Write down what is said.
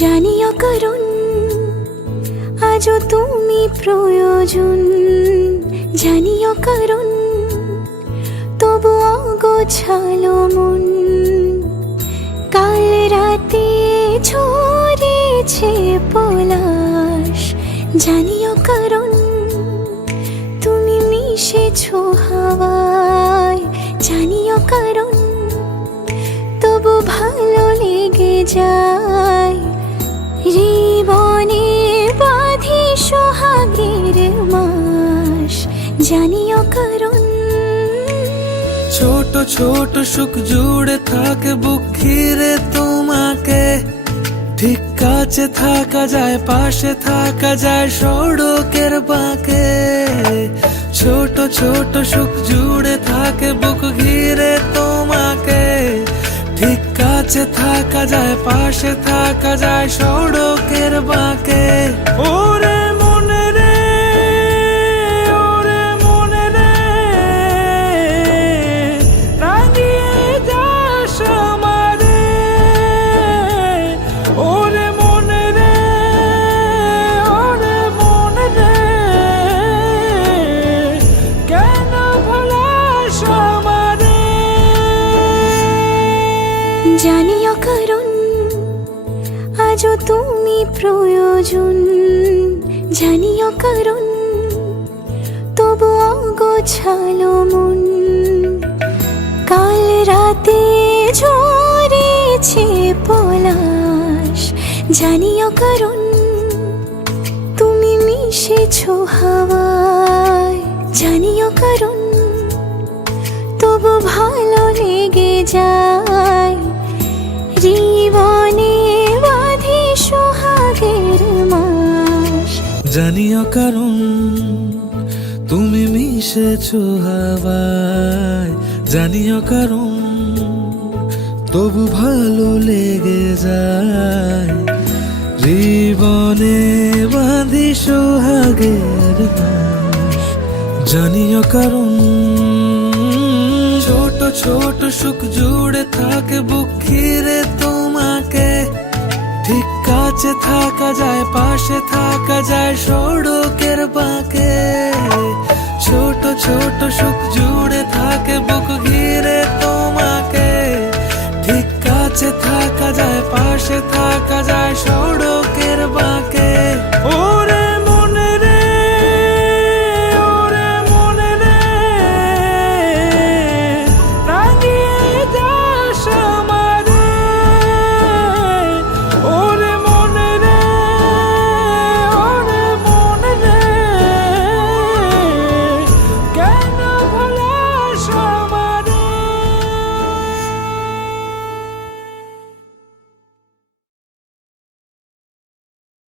জানিও কারণ আজও তুমি প্রয়োজন, জানিও কারণ তবু অগোছালো মন। কাল রাতে ঝরেছে পলাশ, জানিও কারণ তুমি মিশেছো হাওয়ায়, জানিও কারণ তবু ভালো লেগে যায়। জীবনে বাঁধি সোহাগের মাস, জানিও কারণ ছোট ছোট সুখ জুড়ে থাকে বুক ঘিরে তোমাকে। ঠিক কাছে থাকা যায়, পাশে থাকা যায় সড়কের বাঁকে। ছোট ছোট সুখ জুড়ে থাকে বুক ঘিরে তোমাকে। ঠিক কাছে থাকা যায়, পাশে থাকা যায় সড়কের বাঁকে। ওরে মনে রে, ওরে মনে রে, রাঙিয়ে যাস আমারে। ওরে মনে রে, ওরে মনে রে, কেন ভোলাস আমারে। জানিও কারণ আজও তুমি প্রয়োজন, জানিও কারণ তবু অগোছালো মন। কাল রাতে ঝরেছে পলাশ, জানিও কারণ তুমি মিশেছো হাওয়ায়, জানিও কারণ তবু ভালো লেগে যায়। জীবনে বাঁধি সোহাগের মাস, জানিও কারণ তুমি মিশেছো হাওয়ায়, জানিও কারণ তবু ভালো লেগে যায়। জীবনে বাঁধি সোহাগের মাস, জানিও কারণ ছোট ছোট সুখ জুড়ে থাকে বুক ঘিরে তোমাকে। ঠিক কাছে থাকা যায়, পাশে থাকা যায় সড়কের বাঁকে। ছোট ছোট সুখ জুড়ে থাকে বুক ঘিরে তোমাকে। ঠিক কাছে থাকা যায়, পাশে থাকা